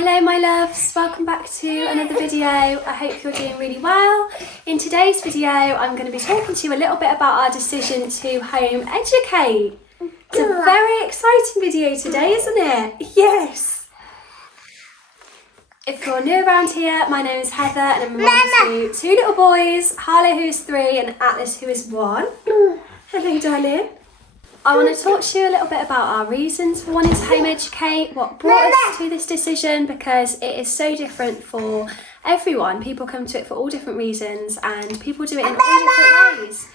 Hello my loves, welcome back to another video. I hope you're doing really well. In today's video I'm going to be talking to you a little bit about our decision to home educate. It's a very exciting video today, isn't it? Yes! If you're new around here, my name is Heather and I'm a mum to two little boys, Harlow who is 3 and Atlas who is 1. Hello darling. I want to talk to you a little bit about our reasons for wanting to home educate, what brought us to this decision, because it is so different for everyone. People come to it for all different reasons and people do it in all different ways.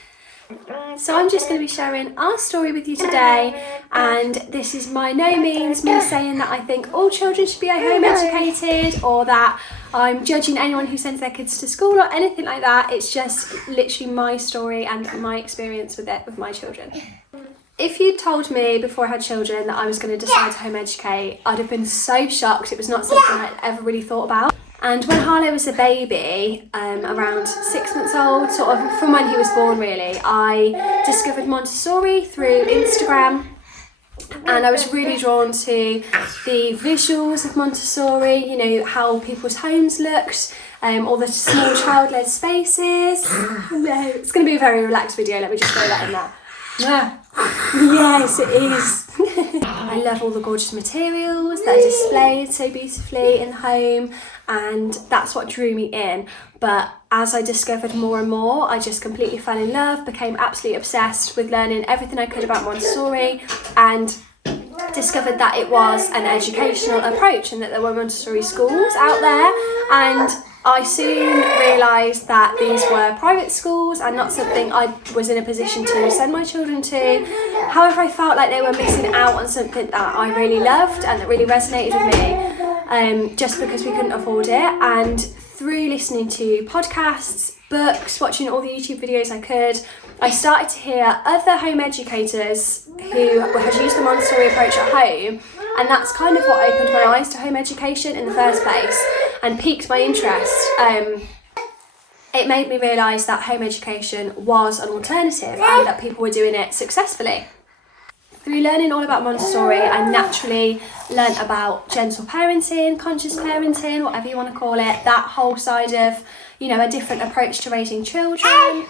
So I'm just going to be sharing our story with you today, and this is by no means me saying that I think all children should be home educated or that I'm judging anyone who sends their kids to school or anything like that. It's just literally my story and my experience with it with my children. If you'd told me before I had children that I was going to decide to home educate, I'd have been so shocked. It was not something I'd ever really thought about. And when Harlow was a baby, around 6 months old, sort of from when he was born really, I discovered Montessori through Instagram. And I was really drawn to the visuals of Montessori, you know, how people's homes looked, all the small child-led spaces. No, it's going to be a very relaxed video, let me just throw that in there. Yes, it is. I love all the gorgeous materials that are displayed so beautifully in the home, and that's what drew me in. But as I discovered more and more, I just completely fell in love, became absolutely obsessed with learning everything I could about Montessori, and discovered that it was an educational approach and that there were Montessori schools out there. And I soon realised that these were private schools and not something I was in a position to send my children to. However, I felt like they were missing out on something that I really loved and that really resonated with me, just because we couldn't afford it. And through listening to podcasts, books, watching all the YouTube videos I could, I started to hear other home educators who had used the Montessori approach at home, and that's kind of what opened my eyes to home education in the first place and piqued my interest. It made me realise that home education was an alternative and that people were doing it successfully. Through learning all about Montessori, I naturally learnt about gentle parenting, conscious parenting, whatever you want to call it, that whole side of, you know, a different approach to raising children.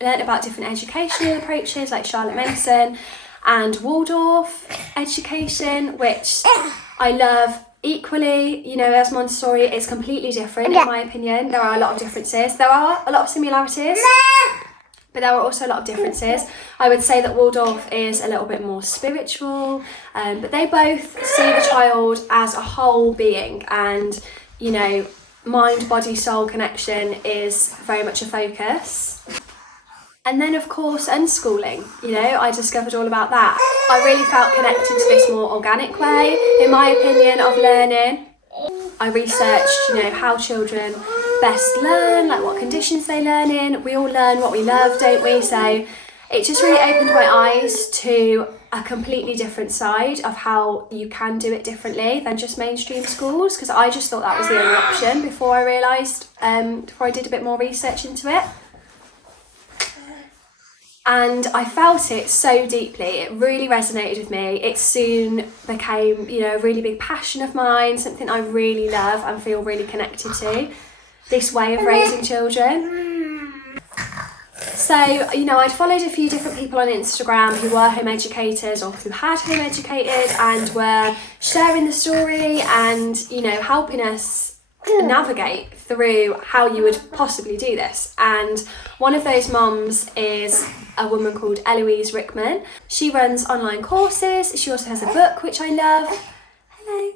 Learnt about different educational approaches like Charlotte Mason and Waldorf education, which I love equally. You know, as Montessori is completely different in my opinion. There are a lot of differences. There are a lot of similarities, but there are also a lot of differences. I would say that Waldorf is a little bit more spiritual, but they both see the child as a whole being, and, you know, mind, body, soul connection is very much a focus. And then of course unschooling, you know, I discovered all about that. I really felt connected to this more organic way, in my opinion, of learning. I researched, you know, how children best learn, like what conditions they learn in. We all learn what we love, don't we? So it just really opened my eyes to a completely different side of how you can do it differently than just mainstream schools, because I just thought that was the only option before I realised, before I did a bit more research into it. And I felt it so deeply. It really resonated with me. It soon became, you know, a really big passion of mine, something I really love and feel really connected to, this way of raising children. So, you know, I'd followed a few different people on Instagram who were home educators or who had home educated and were sharing the story and, you know, helping us navigate through how you would possibly do this. And one of those mums is a woman called Eloise Rickman. She runs online courses. She also has a book which I love. Hello.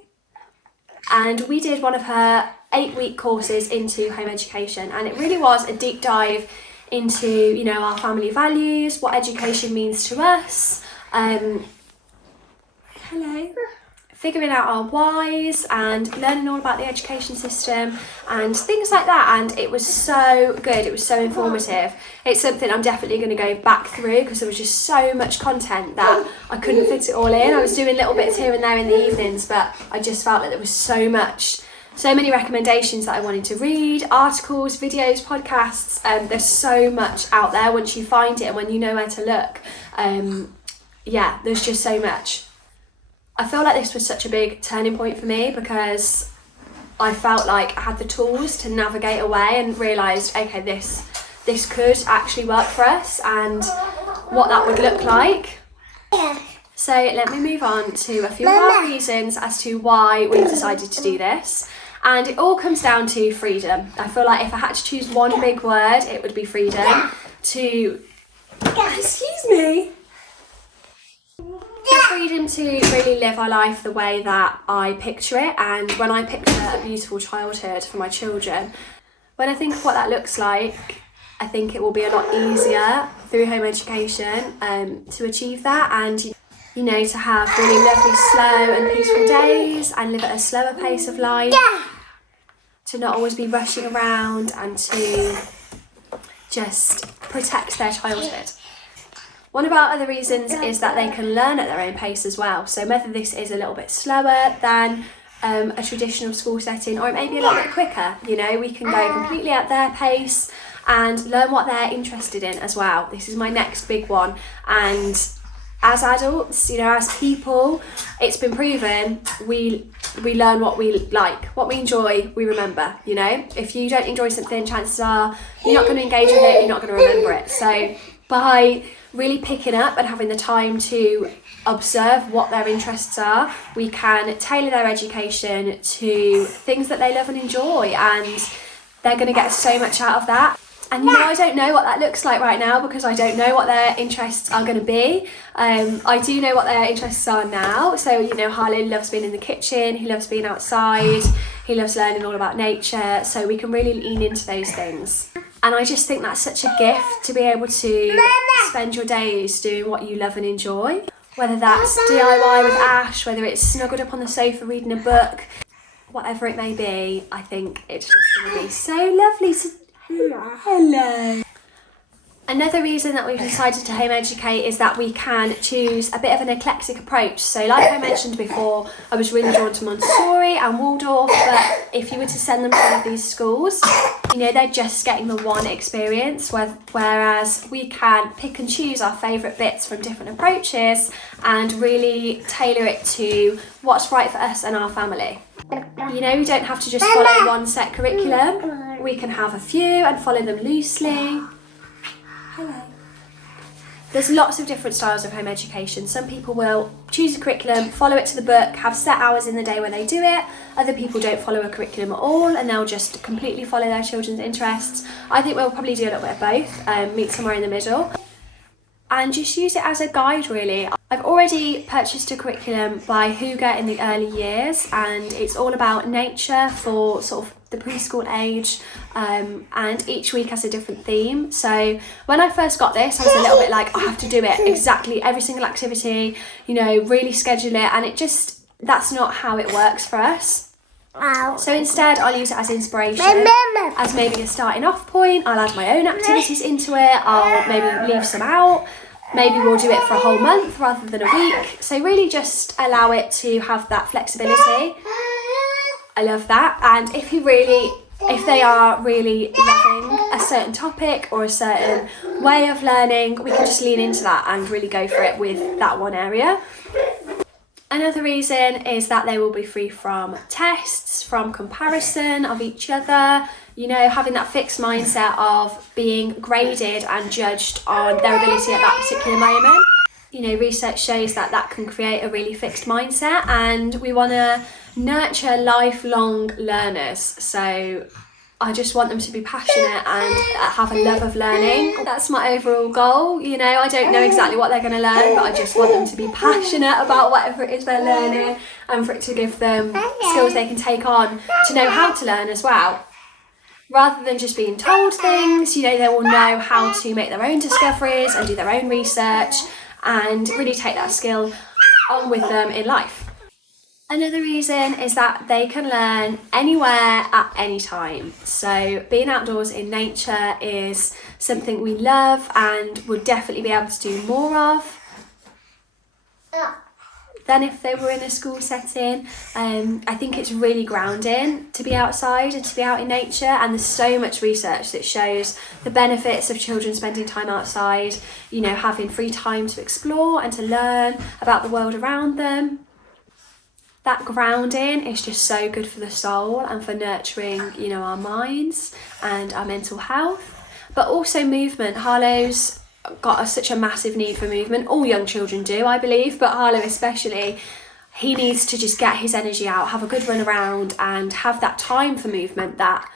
And we did one of her 8-week courses into home education, and it really was a deep dive into, you know, our family values, what education means to us. Hello. Figuring out our whys and learning all about the education system and things like that, and it was so good, it was so informative. It's something I'm definitely going to go back through because there was just so much content that I couldn't fit it all in. I was doing little bits here and there in the evenings, but I just felt like there was so many recommendations that I wanted to read, articles, videos, podcasts. There's so much out there once you find it and when you know where to look. There's just so much. I feel like this was such a big turning point for me because I felt like I had the tools to navigate away and realised, okay, this could actually work for us and what that would look like. So let me move on to a few of our reasons as to why we've decided to do this. And it all comes down to freedom. I feel like if I had to choose one big word, it would be freedom. Excuse me. The freedom to really live our life the way that I picture it, and when I picture a beautiful childhood for my children, when I think of what that looks like, I think it will be a lot easier through home education to achieve that, and you know, to have really lovely, slow and peaceful days and live at a slower pace of life, to not always be rushing around and to just protect their childhood. One of our other reasons is that they can learn at their own pace as well. So whether this is a little bit slower than a traditional school setting, or it may be a little bit quicker, you know, we can go completely at their pace and learn what they're interested in as well. This is my next big one. And as adults, you know, as people, it's been proven we learn what we like, what we enjoy, we remember, you know. If you don't enjoy something, chances are you're not going to engage with it, you're not going to remember it. So by really picking up and having the time to observe what their interests are, we can tailor their education to things that they love and enjoy, and they're going to get so much out of that. And you know, I don't know what that looks like right now because I don't know what their interests are going to be. I do know what their interests are now. So, you know, Harlan loves being in the kitchen, he loves being outside, he loves learning all about nature. So we can really lean into those things. And I just think that's such a gift to be able to spend your days doing what you love and enjoy. Whether that's DIY with Ash, whether it's snuggled up on the sofa reading a book, whatever it may be, I think it's just going to be so lovely to... Hello. Another reason that we've decided to home educate is that we can choose a bit of an eclectic approach. So like I mentioned before, I was really drawn to Montessori and Waldorf, but if you were to send them to one of these schools, you know, they're just getting the one experience, whereas we can pick and choose our favourite bits from different approaches and really tailor it to what's right for us and our family. You know, we don't have to just follow one set curriculum. We can have a few and follow them loosely. Hello. There's lots of different styles of home education. Some people will choose a curriculum, follow it to the book, have set hours in the day when they do it. Other people don't follow a curriculum at all and they'll just completely follow their children's interests. I think we'll probably do a little bit of both, meet somewhere in the middle. And just use it as a guide, really. I've already purchased a curriculum by Hooger in the early years, and it's all about nature for sort of the preschool age, and each week has a different theme. So when I first got this, I was a little bit like, I have to do it exactly every single activity, you know, really schedule it, and that's not how it works for us. So instead I'll use it as inspiration, as maybe a starting off point. I'll add my own activities into it, I'll maybe leave some out, maybe we'll do it for a whole month rather than a week. So really just allow it to have that flexibility. I love that. And if they are really loving a certain topic or a certain way of learning, we can just lean into that and really go for it with that one area. Another reason is that they will be free from tests, from comparison of each other, you know, having that fixed mindset of being graded and judged on their ability at that particular moment. You know, research shows that that can create a really fixed mindset, and we want to nurture lifelong learners. So I just want them to be passionate and have a love of learning. That's my overall goal. You know, I don't know exactly what they're going to learn, but I just want them to be passionate about whatever it is they're learning, and for it to give them skills they can take on to know how to learn as well. Rather than just being told things, you know, they will know how to make their own discoveries and do their own research and really take that skill on with them in life. Another reason is that they can learn anywhere at any time. So being outdoors in nature is something we love and would definitely be able to do more of than if they were in a school setting. I think it's really grounding to be outside and to be out in nature, and there's so much research that shows the benefits of children spending time outside, you know, having free time to explore and to learn about the world around them. That grounding is just so good for the soul and for nurturing, you know, our minds and our mental health. But also movement. Harlow's got such a massive need for movement. All young children do, I believe, but Harlow especially. He needs to just get his energy out, have a good run around and have that time for movement that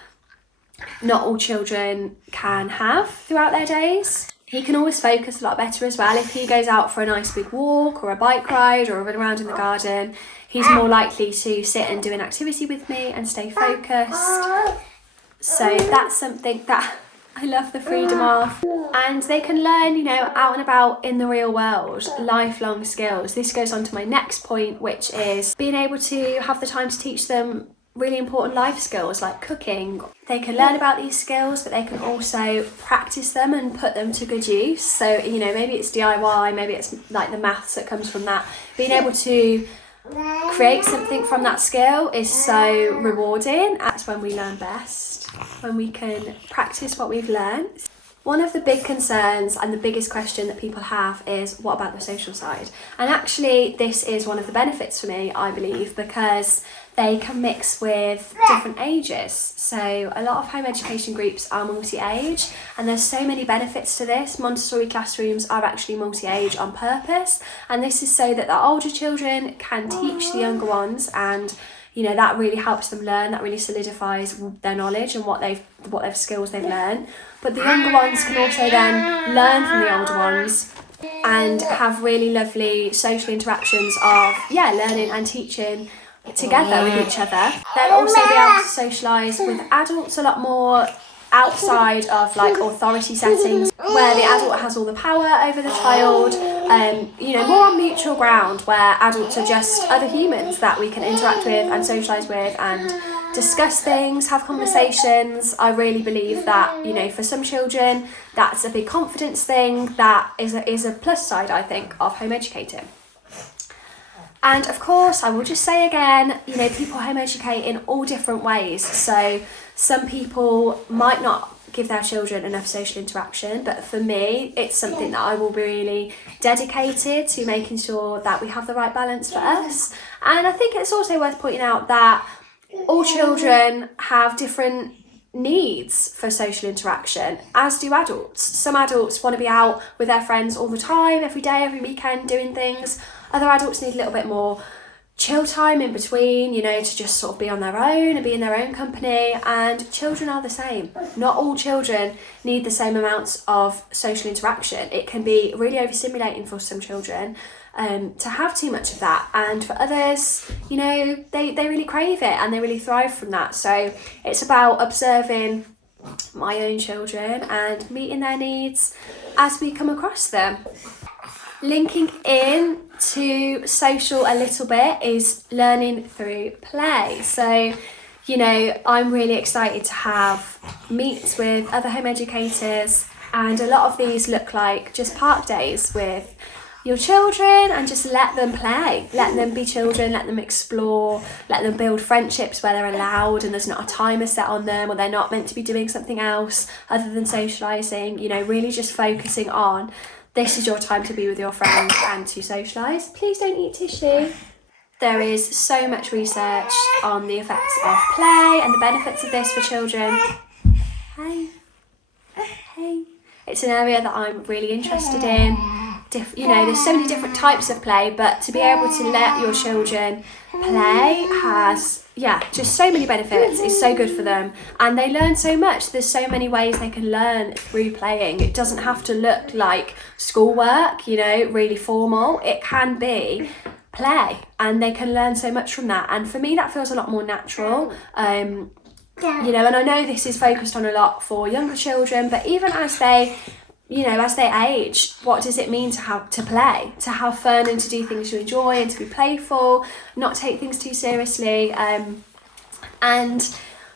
not all children can have throughout their days. He can always focus a lot better as well if he goes out for a nice big walk or a bike ride or a run around in the garden. He's more likely to sit and do an activity with me and stay focused. So that's something that I love the freedom of. And they can learn, you know, out and about in the real world, lifelong skills. This goes on to my next point, which is being able to have the time to teach them really important life skills like cooking. They can learn about these skills, but they can also practice them and put them to good use. So, you know, maybe it's DIY, maybe it's like the maths that comes from that. Being able to create something from that skill is so rewarding. That's when we learn best, when we can practice what we've learned. One of the big concerns and the biggest question that people have is, what about the social side? And actually this is one of the benefits for me, I believe, because they can mix with different ages. So a lot of home education groups are multi-age, and there's so many benefits to this. Montessori classrooms are actually multi-age on purpose, and this is so that the older children can teach the younger ones, and you know, that really helps them learn, that really solidifies their knowledge and what skills they've learned. But the younger ones can also then learn from the older ones and have really lovely social interactions of, learning and teaching together with each other. They'll also be able to socialise with adults a lot more outside of like authority settings where the adult has all the power over the child, more on mutual ground where adults are just other humans that we can interact with and socialise with and discuss things, have conversations. I really believe that, you know, for some children that's a big confidence thing. That is a plus side, I think, of home educating. And of course, I will just say again, you know, people home educate in all different ways. So some people might not give their children enough social interaction, but for me, it's something that I will be really dedicated to making sure that we have the right balance for us. And I think it's also worth pointing out that all children have different needs for social interaction, as do adults. Some adults want to be out with their friends all the time, every day, every weekend, doing things. Other adults need a little bit more chill time in between, you know, to just sort of be on their own and be in their own company. And children are the same. Not all children need the same amounts of social interaction. It can be really overstimulating for some children to have too much of that, and for others, you know, they really crave it and they really thrive from that. So it's about observing my own children and meeting their needs as we come across them. Linking in to social a little bit is learning through play. So, you know, I'm really excited to have meets with other home educators, and a lot of these look like just park days with your children and just let them play, let them be children, let them explore, let them build friendships where they're allowed and there's not a timer set on them or they're not meant to be doing something else other than socialising. You know, really just focusing on, this is your time to be with your friends and to socialise. Please don't eat tissue. There is so much research on the effects of play and the benefits of this for children. Hey. It's an area that I'm really interested in. You know, there's so many different types of play, but to be able to let your children play has, just so many benefits. It's so good for them and they learn so much. There's so many ways they can learn through playing. It doesn't have to look like schoolwork, you know, really formal. It can be play and they can learn so much from that. And for me, that feels a lot more natural. You know, and I know this is focused on a lot for younger children, but even as they age, what does it mean to play, to have fun and to do things you enjoy and to be playful, not take things too seriously. And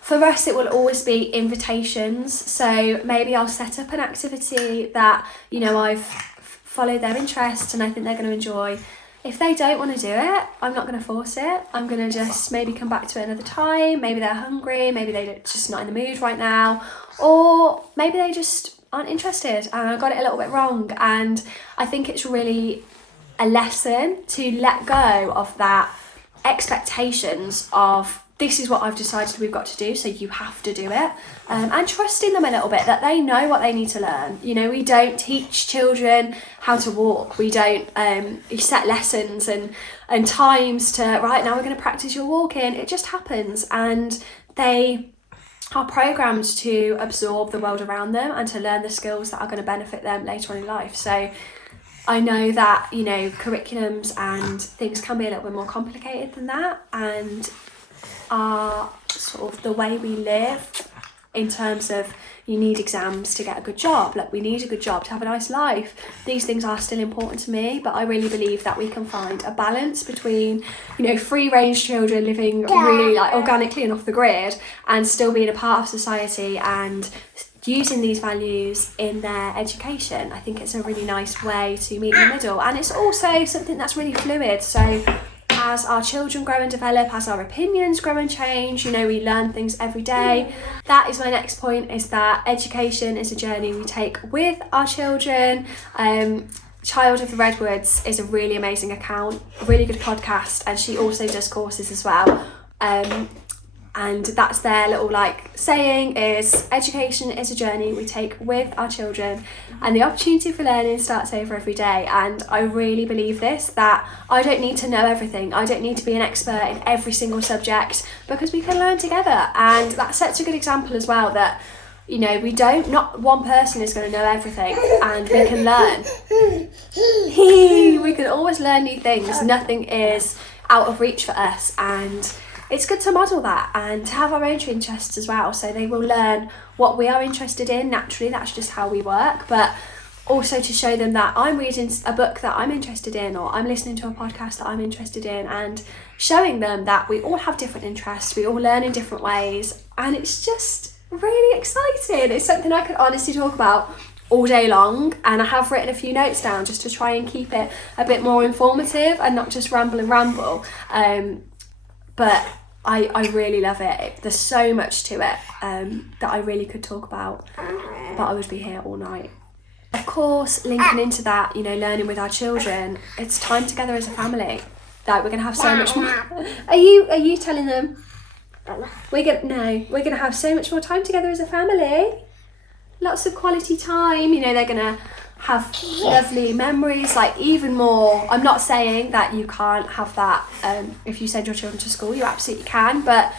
for us, it will always be invitations. So maybe I'll set up an activity that, you know, I've followed their interest and I think they're going to enjoy. If they don't want to do it, I'm not going to force it. I'm going to just maybe come back to it another time. Maybe they're hungry, maybe they're just not in the mood right now, or maybe they just aren't interested and I got it a little bit wrong. And I think it's really a lesson to let go of that expectations of, this is what I've decided we've got to do, so you have to do it. And trusting them a little bit that they know what they need to learn. You know, we don't teach children how to walk. We don't set lessons and times to, right, now we're going to practice your walking. It just happens, and they are programmed to absorb the world around them and to learn the skills that are going to benefit them later on in life. So I know that, you know, curriculums and things can be a little bit more complicated than that, and are sort of the way we live in terms of, you need exams to get a good job, like we need a good job to have a nice life. These things are still important to me, but I really believe that we can find a balance between, you know, free range children living really like organically and off the grid, and still being a part of society and using these values in their education. I think it's a really nice way to meet in the middle, and it's also something that's really fluid. So as our children grow and develop, as our opinions grow and change, you know, we learn things every day. That is my next point, is that education is a journey we take with our children. Child of the Redwoods is a really amazing account, a really good podcast, and she also does courses as well. And that's their little like saying, is education is a journey we take with our children, and the opportunity for learning starts over every day. And I really believe this, that I don't need to know everything. I don't need to be an expert in every single subject, because we can learn together. And that sets a good example as well, that, you know, not one person is going to know everything, and we can learn. We can always learn new things. Nothing is out of reach for us, and it's good to model that and to have our own interests as well, so they will learn what we are interested in naturally. That's just how we work. But also to show them that I'm reading a book that I'm interested in, or I'm listening to a podcast that I'm interested in, and showing them that we all have different interests, we all learn in different ways, and it's just really exciting. It's something I could honestly talk about all day long, and I have written a few notes down just to try and keep it a bit more informative and not just ramble. But I really love it. There's so much to it that I really could talk about, but I would be here all night. Of course, linking into that, you know, learning with our children, it's time together as a family. Like, we're gonna have so much more. Are you telling them? We're gonna have so much more time together as a family. Lots of quality time. You know, they're gonna have lovely memories, like even more. I'm not saying that you can't have that if you send your children to school. You absolutely can, but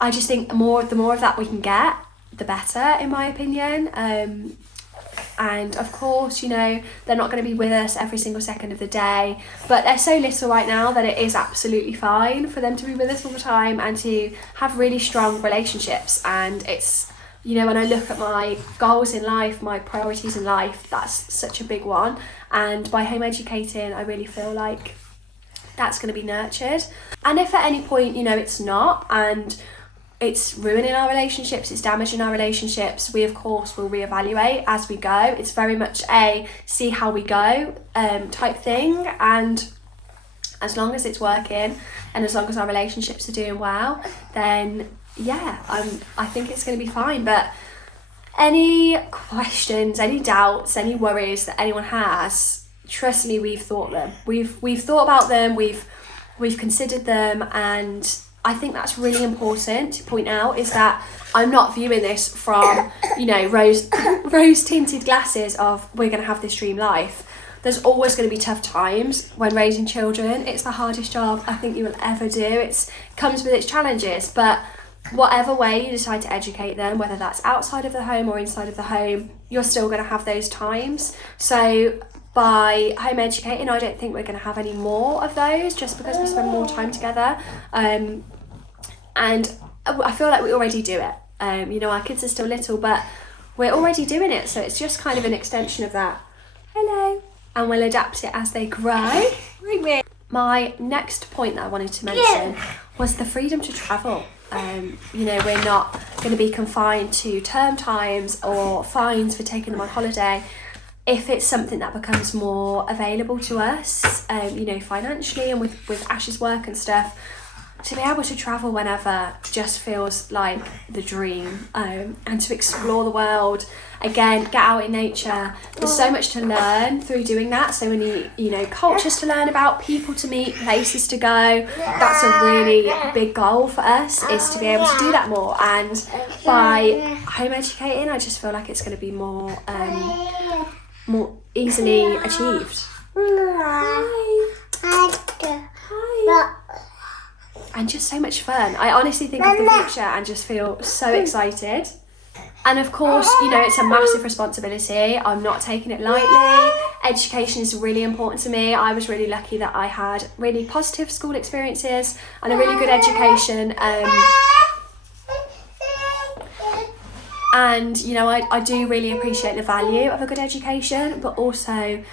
I just think the more of that we can get, the better, in my opinion. And of course, you know, they're not going to be with us every single second of the day, but they're so little right now that it is absolutely fine for them to be with us all the time and to have really strong relationships. And it's, you know, when I look at my goals in life, my priorities in life, that's such a big one. And by home educating, I really feel like that's going to be nurtured. And if at any point, you know, it's not, and it's ruining our relationships, it's damaging our relationships, we of course will reevaluate as we go. It's very much a see how we go type thing. And as long as it's working, and as long as our relationships are doing well, then yeah, I think it's going to be fine. But any questions, any doubts, any worries that anyone has, trust me, we've thought them. We've thought about them, we've considered them, and I think that's really important to point out, is that I'm not viewing this from, you know, rose tinted glasses of we're going to have this dream life. There's always going to be tough times when raising children. It's the hardest job I think you will ever do. It comes with its challenges, but whatever way you decide to educate them, whether that's outside of the home or inside of the home, you're still going to have those times. So by home educating, I don't think we're going to have any more of those, just because we spend more time together. And I feel like we already do it. You know, our kids are still little, but we're already doing it. So it's just kind of an extension of that. Hello. And we'll adapt it as they grow. My next point that I wanted to mention was the freedom to travel. You know, we're not going to be confined to term times or fines for taking them on holiday. If it's something that becomes more available to us, you know, financially, and with Ash's work and stuff, to be able to travel whenever just feels like the dream, and to explore the world, again, get out in nature. There's so much to learn through doing that, so many, you know, cultures to learn about, people to meet, places to go. That's a really big goal for us, is to be able to do that more, and by home educating I just feel like it's going to be more easily achieved. Hi. And just so much fun. I honestly think of the future and just feel so excited. And of course, you know, it's a massive responsibility. I'm not taking it lightly. Education is really important to me. I was really lucky that I had really positive school experiences and a really good education. And, you know, I do really appreciate the value of a good education, but also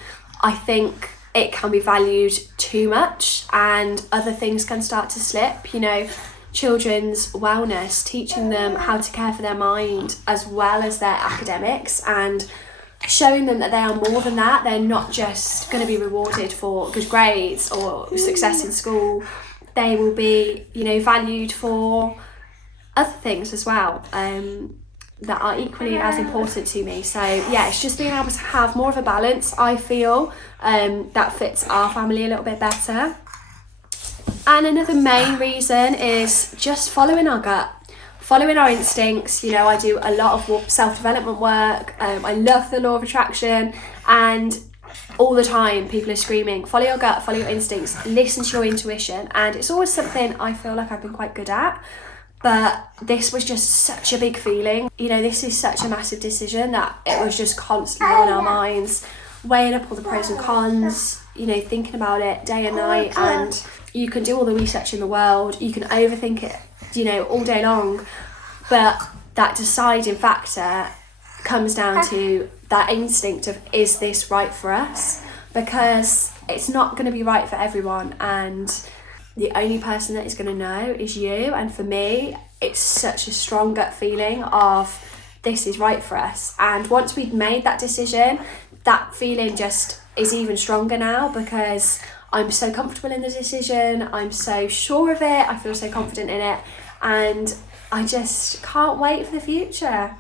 I think it can be valued too much and other things can start to slip, you know, children's wellness, teaching them how to care for their mind as well as their academics, and showing them that they are more than that. They're not just going to be rewarded for good grades or success in school. They will be, you know, valued for other things as well, that are equally as important to me. So yeah, it's just being able to have more of a balance, I feel, that fits our family a little bit better. And another main reason is just following our gut, following our instincts. You know, I do a lot of self-development work. I love the law of attraction, and all the time people are screaming, follow your gut, follow your instincts, listen to your intuition. And it's always something I feel like I've been quite good at. But this was just such a big feeling. You know, this is such a massive decision that it was just constantly on our minds, weighing up all the pros and cons, you know, thinking about it day and night. And you can do all the research in the world, you can overthink it, you know, all day long. But that deciding factor comes down to that instinct of, is this right for us? Because it's not going to be right for everyone, and the only person that is going to know is you. And for me, it's such a strong gut feeling of, this is right for us. And once we'd made that decision, that feeling just is even stronger now, because I'm so comfortable in the decision, I'm so sure of it, I feel so confident in it, and I just can't wait for the future.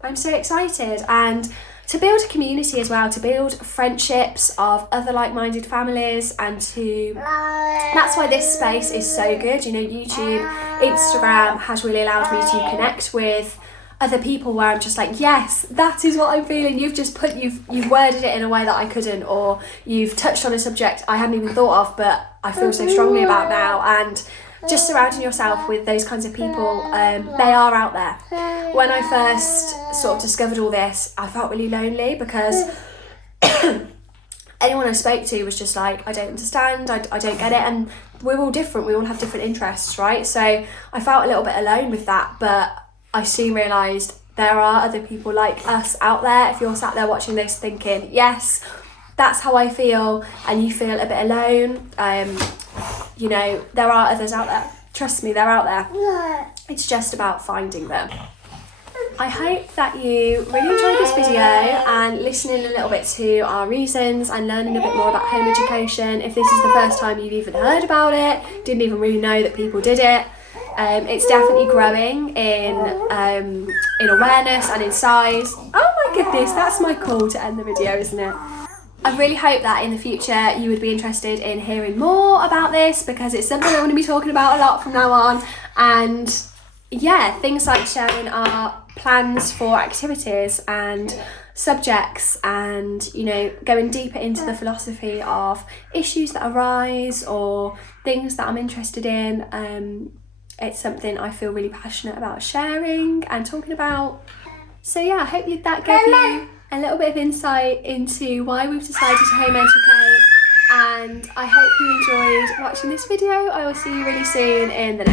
I'm so excited. And to build a community as well, to build friendships of other like-minded families, and that's why this space is so good. You know, YouTube, Instagram has really allowed me to connect with other people where I'm just like, yes, that is what I'm feeling. You've worded it in a way that I couldn't, or you've touched on a subject I hadn't even thought of, but I feel so strongly about now. And just surrounding yourself with those kinds of people, they are out there. When I first sort of discovered all this, I felt really lonely, because anyone I spoke to was just like, I don't understand, I don't get it. And we're all different, we all have different interests, right? So I felt a little bit alone with that, but I soon realised there are other people like us out there. If you're sat there watching this thinking, yes, that's how I feel, and you feel a bit alone, you know, there are others out there. Trust me, they're out there. It's just about finding them. I hope that you really enjoyed this video and listening a little bit to our reasons and learning a bit more about home education. If this is the first time you've even heard about it, didn't even really know that people did it, it's definitely growing in awareness and in size. Oh my goodness, that's my call to end the video, isn't it? I really hope that in the future you would be interested in hearing more about this, because it's something I'm going to be talking about a lot from now on. And yeah, things like sharing our plans for activities and subjects, and, you know, going deeper into the philosophy of issues that arise or things that I'm interested in. It's something I feel really passionate about sharing and talking about. So yeah, I hope that gave you a little bit of insight into why we've decided to home educate, and I hope you enjoyed watching this video. I will see you really soon in the next